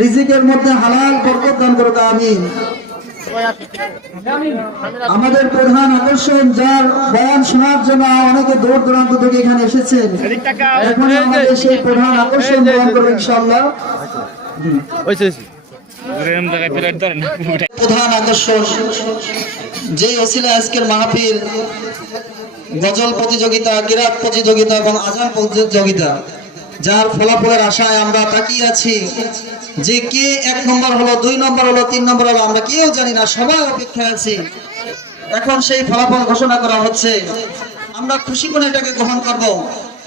রিজিকের মধ্যে হালাল বরকত দান করুক, আমিন। আমাদের প্রধান আকর্ষণ, যার বয়ান শোনার জন্য অনেকে দূর দূরান্ত থেকে এখানে এসেছেন, এখন আমাদের সেই প্রধান আকর্ষণ বয়ান করবে ইনশাআল্লাহ। প্রধান আকর্ষণ যে ওসিলা আজকের মাহফিল, গজল প্রতিযোগিতা, কিরাত প্রতিযোগিতা এবং আযান প্রতিযোগিতা, যার ফলাফলের আশায় আমরা তাকিয়ে আছি যে কে 1 নম্বর হলো, 2 নম্বর হলো, 3 নম্বর হলো, আমরা কেউ জানি না, সবাই অপেক্ষায় আছি। এখন সেই ফলাফল ঘোষণা করা হচ্ছে, আমরা খুশি করে এটাকে গ্রহণ করব।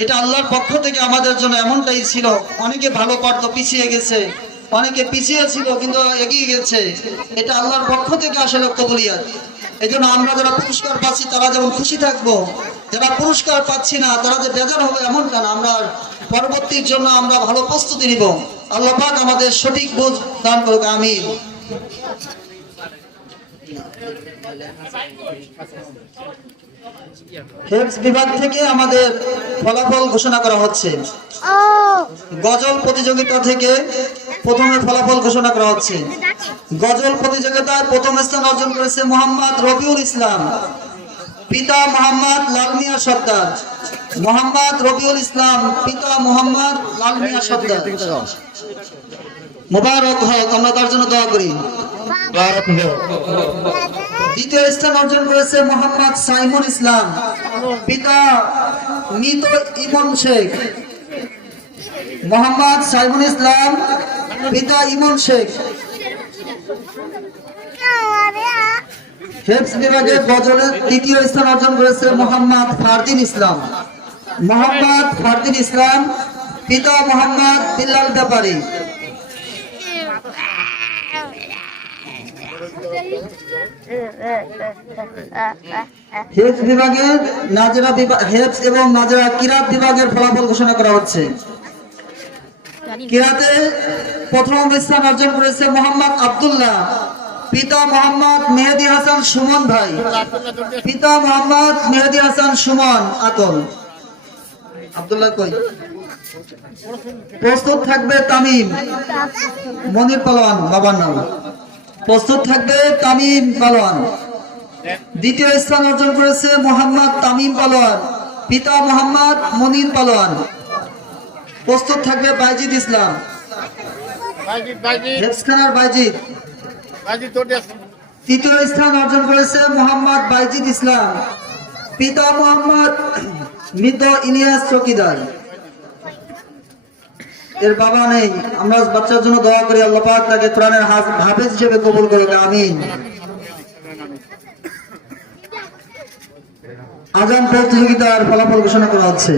এটা আল্লাহর পক্ষ থেকে আমাদের জন্য এমনটাই ছিল। অনেকে ভালো পারতো, পিছিয়ে গেছে, অনেকে পিছিয়ে ছিল কিন্তু এগিয়ে গেছে। এটা আল্লাহর পক্ষ থেকে আসলে কবুলিয়াত। এই জন্য আমরা যারা পুরস্কার পাচ্ছি তারা যেমন খুশি থাকবো, যারা পুরস্কার পাচ্ছি না তারা যে বেজার হবে এমনটা না। আমরা পরবর্তীর জন্য আমরা ভালো প্রস্তুতি নিব। আল্লাহ পাক আমাদের সঠিক বুঝ দান করুক, আমিন। হেফজ বিভাগ থেকে আমাদের ফলাফল ঘোষণা করা হচ্ছে। গজল প্রতিযোগিতা থেকে প্রথমে ফলাফল ঘোষণা করা হচ্ছে। গজল প্রতিযোগিতায় প্রথম স্থান অর্জন করেছে মোহাম্মদ রবিউল ইসলাম, পিতা মোহাম্মদ লাল মিয়া সর্দার। মোহাম্মদ রবিউল ইসলাম, পিতা মোহাম্মদ লাল মিয়া সর্দার, মুবারক হোক, আমরা তার জন্য দোয়া করি। দ্বিতীয় স্থান অর্জন করেছে মোহাম্মদ সাইমুল ইসলাম, পিতা মৃত ইমন শেখ। মোহাম্মদ সাইমুল ইসলাম, পিতা ইমন শেখ। হেফজ বিভাগে গজলের তৃতীয় স্থান অর্জন করেছে মোহাম্মদ ফারদিন ইসলাম। মোহাম্মদ ফারদিন ইসলাম, পিতা মোহাম্মদ বিল্লাল ব্যাপারী। হেফজ বিভাগের নাজরা হেফজ এবং নাজরা কিরাত বিভাগের ফলাফল ঘোষণা করা হচ্ছে। কিরাতে প্রথম স্থান অর্জন করেছে মোহাম্মদ আব্দুল্লাহ, পিতা মোহাম্মদ মেহেদি হাসান সুমন ভাই। পিতা মোহাম্মদ মেহেদি হাসান সুমন আকল। আব্দুল্লাহ কই? প্রস্তুত থাকবে তামিম মনির পালোয়ান, বাবার নাম। প্রস্তুত থাকবে তামিম পালোয়ান। দ্বিতীয় স্থান অর্জন করেছে মোহাম্মদ তামিম পালোয়ান, পিতা মোহাম্মদ মনির পালোয়ান। প্রস্তুত থাকবে বাইজিদ ইসলাম, হেফজখানার বাইজিদ। তৃতীয় স্থান অর্জন করেছে মোহাম্মদ বাইজিদ ইসলাম, পিতা মোহাম্মদ মৃত ইলিয়াস চৌকিদার। এর বাবা নেই, আমরা বাচ্চার জন্য দোয়া করি, আল্লাহ পাক তাকে কোরআনের হাফেজ হিসেবে কবুল করুক, আমিন। আযান প্রতিযোগিতার ফলাফল ঘোষণা করা হচ্ছে।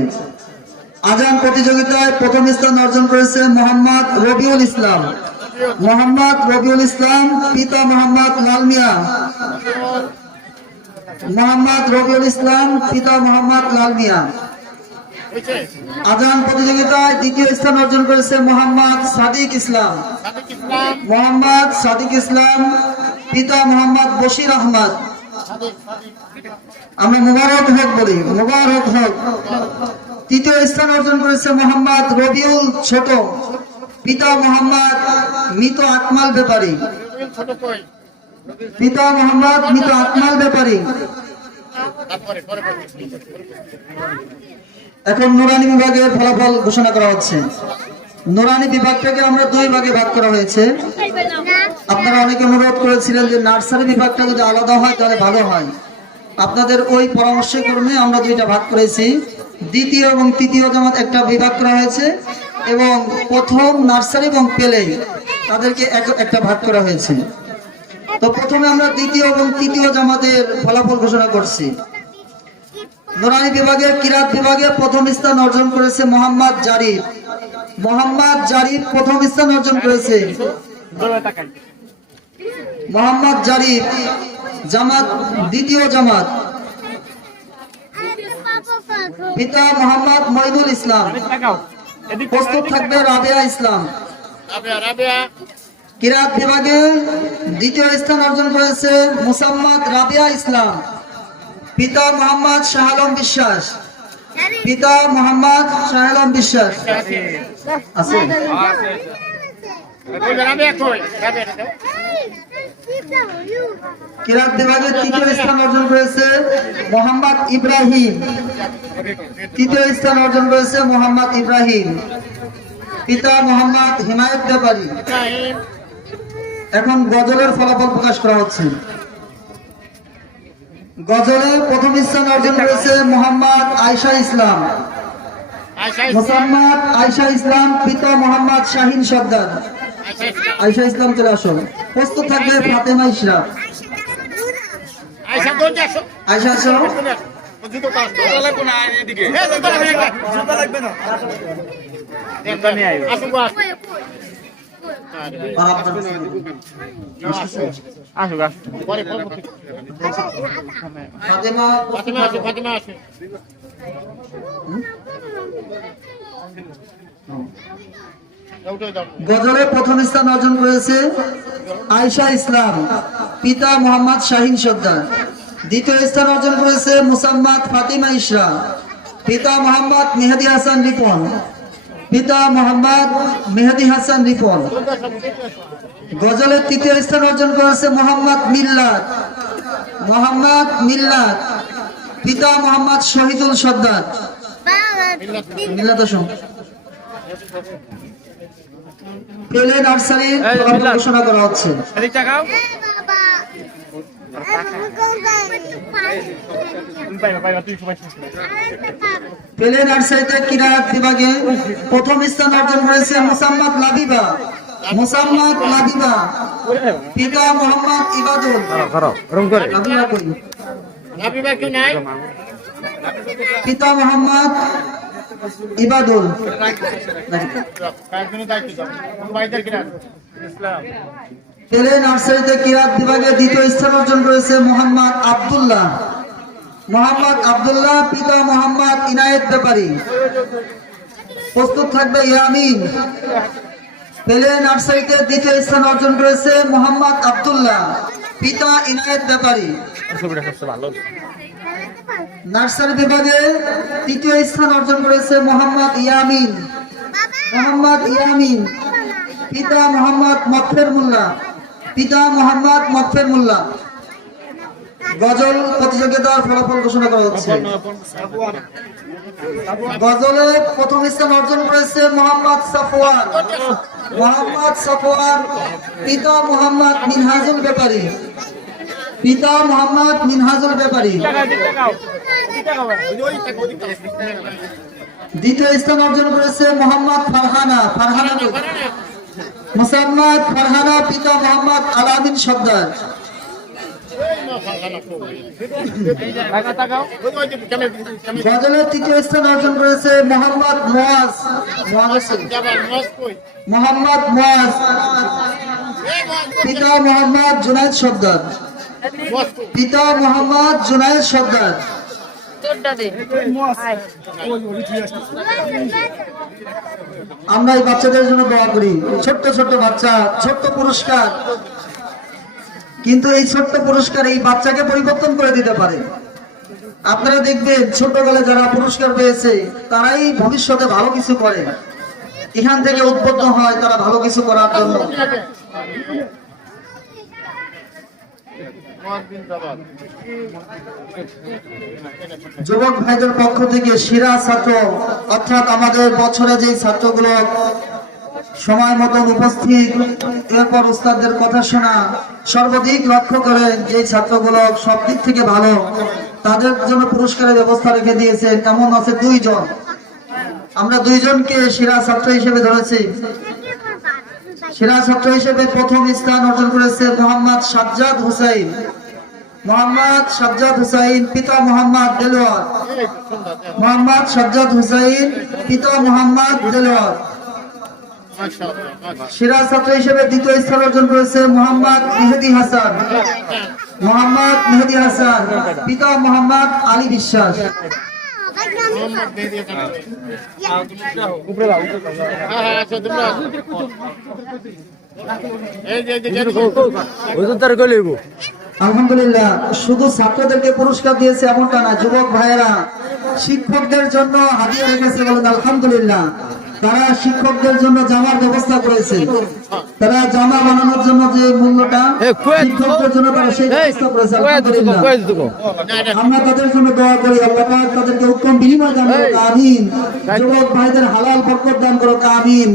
আযান প্রতিযোগিতায় প্রথম স্থান অর্জন করেছে মোহাম্মদ রবিউল ইসলাম। মোহাম্মদ রবিউল ইসলাম, পিতা মোহাম্মদ লাল মিয়া। মোহাম্মদ রবিউল ইসলাম, পিতা মোহাম্মদ লাল মিয়া। আযান প্রতিযোগিতায় দ্বিতীয় স্থান অর্জন করেছে মোহাম্মদ সাদিক ইসলাম। মোহাম্মদ সাদিক ইসলাম, পিতা মোহাম্মদ বশির আহমদ। আমরা মুবারক হোক বলি, মুবারক হোক। তৃতীয় স্থান অর্জন করেছে মোহাম্মদ রবিউল ছোট, পিতা মোহাম্মদ মৃত আকমাল ব্যাপারী। পিতা মোহাম্মদ মৃত আকমাল ব্যাপারী। এখন নুরানি বিভাগের ফলাফল ঘোষণা করা হচ্ছে। নুরানি বিভাগটাকে আমরা 2 ভাগে ভাগ করা হয়েছে। আপনারা অনেকে অনুরোধ করেছিলেন যে নার্সারি বিভাগটা যদি আলাদা হয় তাহলে ভালো হয়। আপনাদের ওই পরামর্শের কারণে আমরা 2টা ভাগ করেছি। দ্বিতীয় এবং তৃতীয় জামাত একটা বিভাগ করা হয়েছে এবং প্রথম নার্সারি এবং পেলে তাদেরকে একটা ভাগ করা হয়েছে। তো প্রথমে আমরা দ্বিতীয় এবং তৃতীয় জামাতের ফলাফল ঘোষণা করছি। নুরানি বিভাগে কিরাত বিভাগে প্রথম স্থান অর্জন করেছে মোহাম্মদ জারিফ। মোহাম্মদ জারিফ প্রথম স্থান অর্জন করেছে। মোহাম্মদ জারিফ জামাত, দ্বিতীয় জামাত। পিতা মোহাম্মদ মঈনুল ইসলাম। প্রস্তুত থাকবে রাবেয়া ইসলাম। কিরাত বিভাগে দ্বিতীয় স্থান অর্জন করেছে মুসাম্মদ রাবেয়া ইসলাম, পিতা মোহাম্মদ শাহ আলম বিশ্বাস। পিতা মোহাম্মদ শাহ আলম বিশ্বাস আছে। কিরাত বিভাগে তৃতীয় স্থান অর্জন করেছে মোহাম্মদ ইব্রাহিম। তৃতীয় স্থান অর্জন করেছে মোহাম্মদ ইব্রাহিম, পিতা মোহাম্মদ হিমায়ত ব্যাপারী। এখন গজলের ফলাফল প্রকাশ করা হচ্ছে। গজলে প্রথম স্থান অর্জন করেছে মোহাম্মদ আয়শা ইসলাম। মোসাম্মদ আয়শা ইসলাম, পিতা মোহাম্মদ শাহিন সর্দার। আয়শা ইসলাম চলে আসো। প্রস্তুত থাকবে ফাতেমা ইশরাক। আয়শা আসো। গজলে প্রথম স্থান অর্জন করেছে আয়শা ইসলাম, পিতা মোহাম্মদ শাহিন সর্দার। দ্বিতীয় স্থান অর্জন করেছে মুসাম্মাদ ফাতিমা ইশরা, পিতা মোহাম্মদ মেহেদি হাসান রিপন। পিতা মোহাম্মদ মেহেদি হাসান রিপন। গজলের তৃতীয় স্থান অর্জন করেছে মোহাম্মদ মিল্লাত। মোহাম্মদ মিল্লাত, পিতা মোহাম্মদ শহীদুল সর্দার। মিল্লাত আসুন। পেলে নার্সারির ঘোষণা করা হচ্ছে। পেলে নার্সারিতে কিরাত বিভাগে প্রথম স্থান অর্জন করেছে মুসাম্মদ লাবিবা। মুসাম্মদ লাবিবা, পিতা মোহাম্মদ ইবাদুল। পিতা মোহাম্মদ ইবাদুল। পেলে নার্সারিতে কিরাত বিভাগে দ্বিতীয় স্থান অর্জন করেছে মোহাম্মদ আব্দুল্লাহ। মোহাম্মদ আব্দুল্লাহ, পিতা মোহাম্মদ ইনায়েত ব্যাপারী। প্রস্তুত থাকবে ইয়ামিন। পেলে নার্সারিতে দ্বিতীয় স্থান অর্জন করেছে মোহাম্মদ আব্দুল্লাহ, পিতা ইনায়েত ব্যাপারী। নার্সারি বিভাগে তৃতীয় স্থান অর্জন করেছে মোহাম্মদ ইয়ামিন। মোহাম্মদ ইয়ামিন, পিতা মোহাম্মদ মকফের মোল্লা। পিতা মোহাম্মদ মকফের মোল্লা। গজল প্রতিযোগিতার ফলাফল ঘোষণা করা হচ্ছে। গজলে প্রথম স্থান অর্জন করেছে মোহাম্মদ সাফওয়ান। মোহাম্মদ সাফওয়ান, পিতা মোহাম্মদ মিনহাজুল ব্যাপারী। পিতা মোহাম্মদ মিনহাজুল ব্যাপারী। দ্বিতীয় স্থান অর্জন করেছে মোহাম্মদ ফারহানা। ফারহানা মুসাম্মদ ফারহানা, পিতা মোহাম্মদ আলামিন সর্দার। গজলের তৃতীয় স্থান অর্জন করেছে মোহাম্মদ মুয়াজ। মোহাম্মদ মুয়াজ, পিতা মোহাম্মদ জুনায়েদ সর্দার। পিতা মোহাম্মদ জুনায়েদ সর্দার। আমরা এই বাচ্চাদের জন্য দোয়া করি। ছোট্ট ছোট্ট বাচ্চা, ছোট্ট পুরস্কার, কিন্তু এই ছোট্ট পুরস্কার এই বাচ্চাকে পরিবর্তন করে দিতে পারে। আপনারা দেখবেন ছোটবেলায় যারা পুরস্কার পেয়েছে তারাই ভবিষ্যতে ভালো কিছু করে। এখান থেকে উদ্বুদ্ধ হয় তারা ভালো কিছু করার জন্য। যুবক ভাইদের পক্ষ থেকে সেরা ছাত্র, অর্থাৎ আমাদের বছরে যে ছাত্রগুলো সময় মতো উপস্থিত, এরপর উস্তাদদের কথা শোনা, সর্বাধিক লক্ষ্য করে যে ছাত্রগুলো সব দিক থেকে ভালো, তাদের জন্য পুরস্কারের ব্যবস্থা রেখে দিয়েছেন। এমন আছে 2 জন। আমরা 2 জনকে সেরা ছাত্র হিসেবে ধরেছি। সেরা ছাত্র হিসেবে প্রথম স্থান অর্জন করেছে মোহাম্মদ সাজ্জাদ হুসাইন। মোহাম্মদ সাজ্জাদ হুসাইন, পিতা মোহাম্মদ দেলোয়ার। মোহাম্মদ সাজ্জাদ হুসাইন, পিতা মোহাম্মদ দেলোয়ার। সেরা ছাত্র হিসেবে দ্বিতীয় স্থান অর্জন করেছে মোহাম্মদ মেহেদি হাসান। মোহাম্মদ মেহেদি হাসান, পিতা মোহাম্মদ আলী বিশ্বাস। আলহামদুলিল্লাহ, শুধু ছাত্রদেরকে পুরস্কার দিয়েছে এমনটা না, যুবক ভাইয়েরা শিক্ষকদের জন্য হাদিয়া রেখেছে। বলেন আলহামদুলিল্লাহ। তারা শিক্ষকদের জন্য জামার ব্যবস্থা করেছে। তারা জামা বানানোর জন্য যে মূল্যটা শিক্ষকদের জন্য তারা সেই ব্যবস্থা করেছে। আলহামদুলিল্লাহ। আমরা তাদের জন্য দোয়া করি, আল্লাহ পাক তাদেরকে উত্তম বিনিময় দান করুক, আমিন। যুবক ভাইদের হালাল বরকত দান করুক, আমিন।